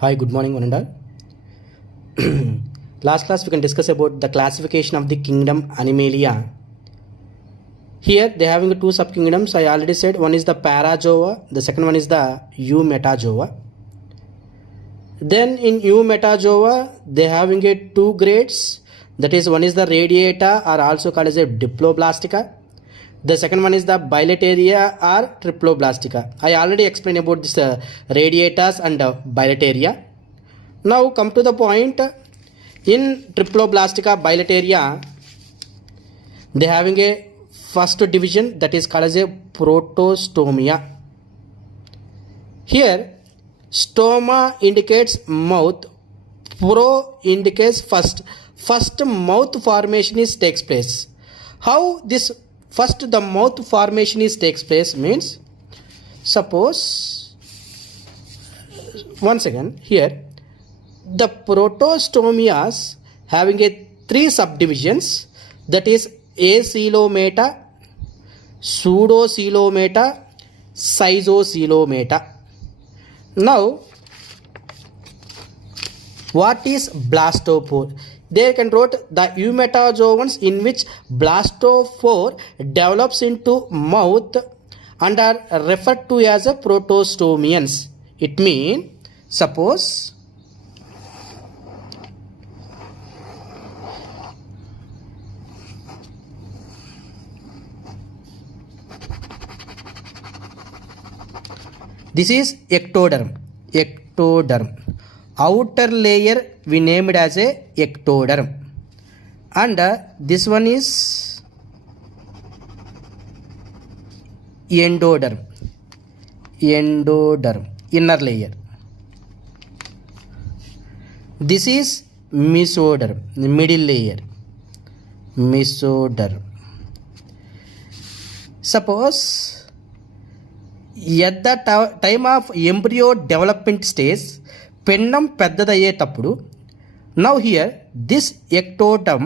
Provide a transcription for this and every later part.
Hi, good morning, one and all. Last class we can discuss about the classification of the kingdom Animalia. Here they having two subkingdoms. I already said one is the Parazoa, the second one is the Eumetazoa. Then in Eumetazoa they having two grades. That is, one is the Radiata, or also called as a Diploblastica. The second one is the Bilateria or Triploblastica. I already explained about this Radiatas and Bilateria. Now come to the point. In Triploblastica, Bilateria, they having a first division that is called as a Protostomia. Here stoma indicates mouth, pro indicates first mouth formation is takes place. How this first the mouth formation is takes place means, suppose once again here the protostomias having a three subdivisions, that is acoelomata, pseudocoelomata, schizocoelomata. Now what is blastopore? They can wrote the eumetazoans in which blastopore develops into mouth and are referred to as a protostomians. It means, suppose this is ectoderm. Outer layer we name it as a ectoderm, and this one is endoderm, inner layer. This is mesoderm, middle layer, mesoderm. Suppose at the time of embryo development stage, Pendem పెద్దదయ్యేటప్పుడు, now here this ectoderm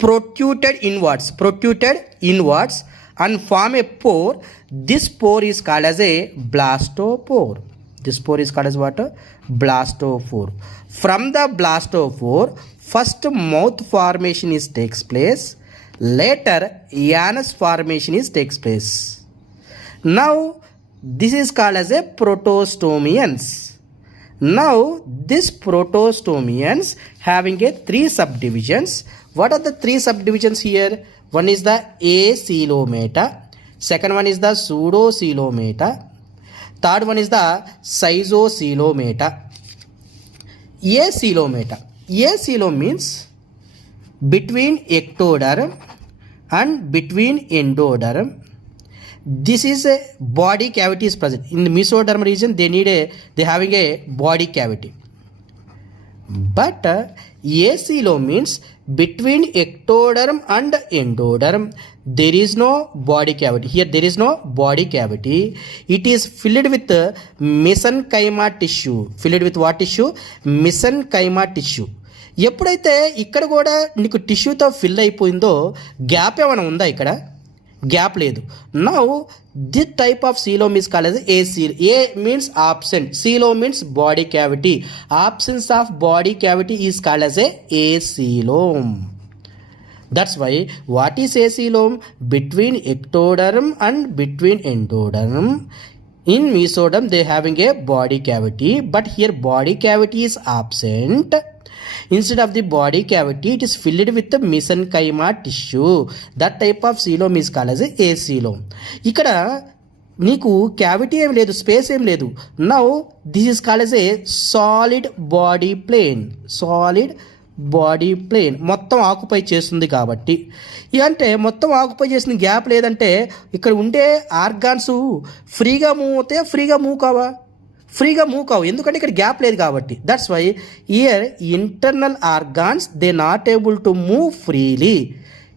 protruded inwards and form a pore. This pore is called as a blastopore. This pore is called as what? Blastopore. From the blastopore, first mouth formation is takes place. Later anus formation is takes place. Now this is called as a protostomians. Now this protostomians having a three subdivisions. What are the three subdivisions here? One is the acoelomata, second one is the pseudocoelomata, third one is the schizocoelomata. Acoelom means between ectoderm and between endoderm. This is a body cavity is present. In the mesoderm region they having a body cavity. But acoelom means between ectoderm and endoderm there is no body cavity. Here there is no body cavity. It is filled with mesenchyma tissue. Filled with what tissue? Mesenchyma tissue. ఎప్పుడైతే ఇక్కడ కూడా నీకు టిష్యూతో fill అయిపోయిందో gap ఏమైనా ఉందా? ఇక్కడ gap లేదు. Now this type of coelom is called as A means absent, coelom means body cavity. Absence of body cavity is called as a acoelom. That's why what is acoelom? Between ectoderm and between endoderm. In mesoderm they having a body cavity, but here body cavity is absent. Instead of the body cavity, it is filled with the mesenchyma tissue. That type of coelom is called as a acoelom. ఇక్కడ నీకు cavity ఏం లేదు, space ఏం లేదు. Now this is called as a solid body plane. మొత్తం occupy చేస్తుంది కాబట్టి. అంటే మొత్తం ఆక్యుపై చేసిన గ్యాప్ లేదంటే ఇక్కడ ఉండే ఆర్గాన్స్ ఫ్రీగా మూవ్ అవుతాయా? ఫ్రీగా మూవ్ కావు, ఎందుకంటే ఇక్కడ గ్యాప్ లేదు కాబట్టి. That's why here internal organs they not able to move freely.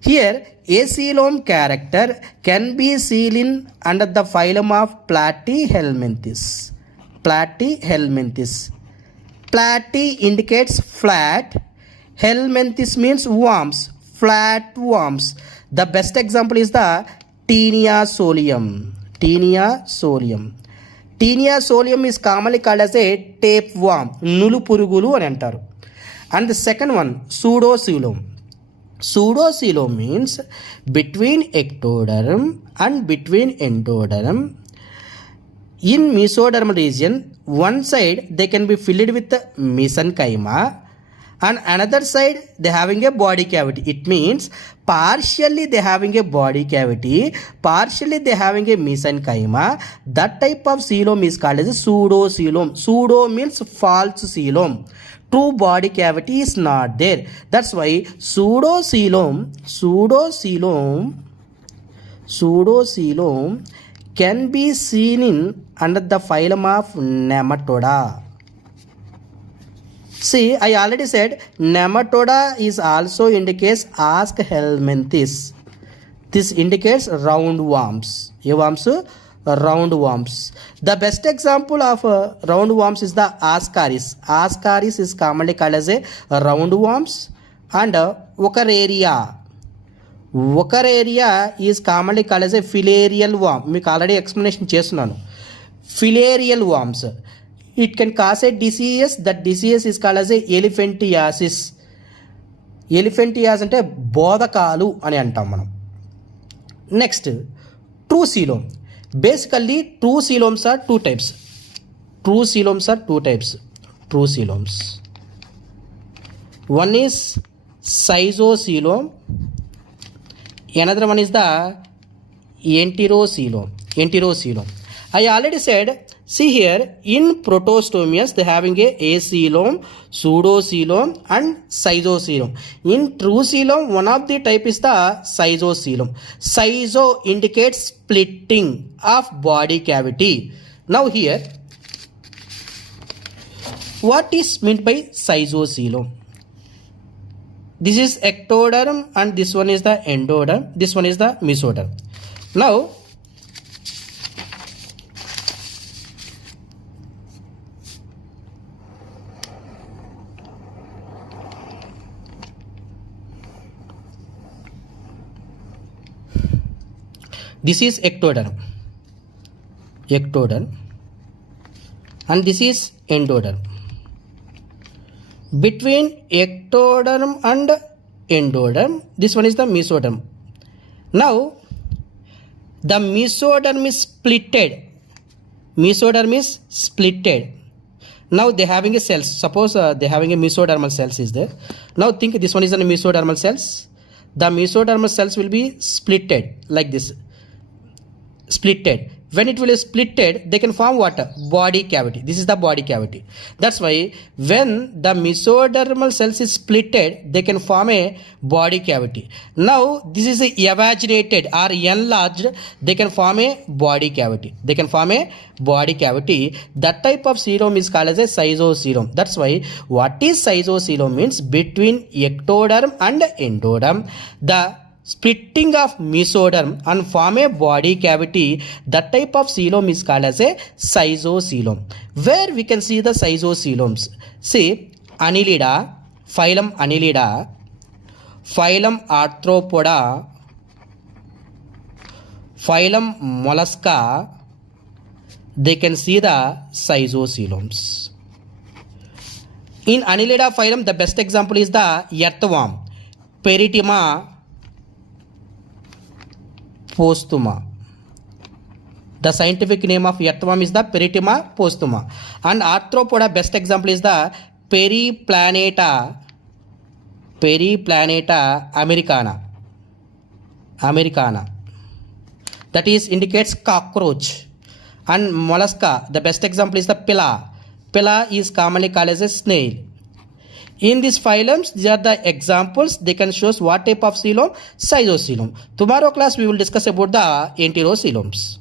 Here acoelom character can be seen under the phylum of Platyhelminthes. Platy indicates flat, helminthes means worms, flat worms. The best example is the Taeniasolium. Taeniasolium. Taeniasolium is commonly called as a tapeworm. నులు పురుగులు అని అంటారు. And the second one, pseudocoelom. Pseudocoelom means between ectoderm and between endoderm. In mesodermal region, one side they can be filled with mesenchyma and another side they having a body cavity. It means partially they having a body cavity, partially they having a mesenchyma. That type of coelom is called as a pseudocoelom. Pseudo means false coelom. True body cavity is not there. That's why pseudocoelom can be seen in under the phylum of Nematoda. See, I already said Nematoda is also indicates Aschelminthes. This indicates roundworms. A worms? Roundworms. The best example of roundworms is the Ascaris. Ascaris is commonly called as a roundworms and Wuchereria. Wuchereria is commonly called as a filarial worm. మీకు already explanation చేస్తున్నాను. Filarial worms. It can cause a disease. That disease is called as a elephantiasis. Elephantiasis అంటే బోధకాలు అని అంటాం మనం. Next true coelom. Basically true coeloms are two types. True coeloms. One is schizocoelom. Another one is the enterocoelom. I already said, see here, in protostomias they having a acoelom, pseudocoelom and schizocoelom. In true coelom, one of the type is the schizocoelom. Schizo indicates splitting of body cavity. Now here, what is meant by schizocoelom? This is ectoderm and this one is the endoderm. This one is the mesoderm. Now this is ectoderm and this is endoderm. Between ectoderm and endoderm, this one is the mesoderm. Now the mesoderm is splitted. Now they having a cells. Suppose they having a mesodermal cells is there. Now think this one is the mesodermal cells. The mesodermal cells will be splitted like this. When it will be splitted, they can form what? Body cavity. This is the body cavity. That's why when the mesodermal cells is splitted, they can form a body cavity. Now this is evaginated or enlarged, they can form a body cavity. That type of coelom is called as a schizocoelom. That's why what is schizocoelom means between ectoderm and endoderm, the splitting of mesoderm and form a body cavity. That type of coelom is called as a schizocoelom. Where we can see the schizocoeloms? See, Annelida, phylum Annelida, phylum Arthropoda, phylum Mollusca, they can see the schizocoeloms. In Annelida phylum, the best example is the earthworm, Peritima postuma. The scientific name of earthworm is the Peritima postuma. And Arthropoda, best example is the Periplaneta americana. That is indicates cockroach. And mollusca, the best example is the Pilla is commonly called as a snail. In these phylums, these are the examples. They can show us what type of coelom? Schizocoelom. Tomorrow class we will discuss about the enterocoeloms.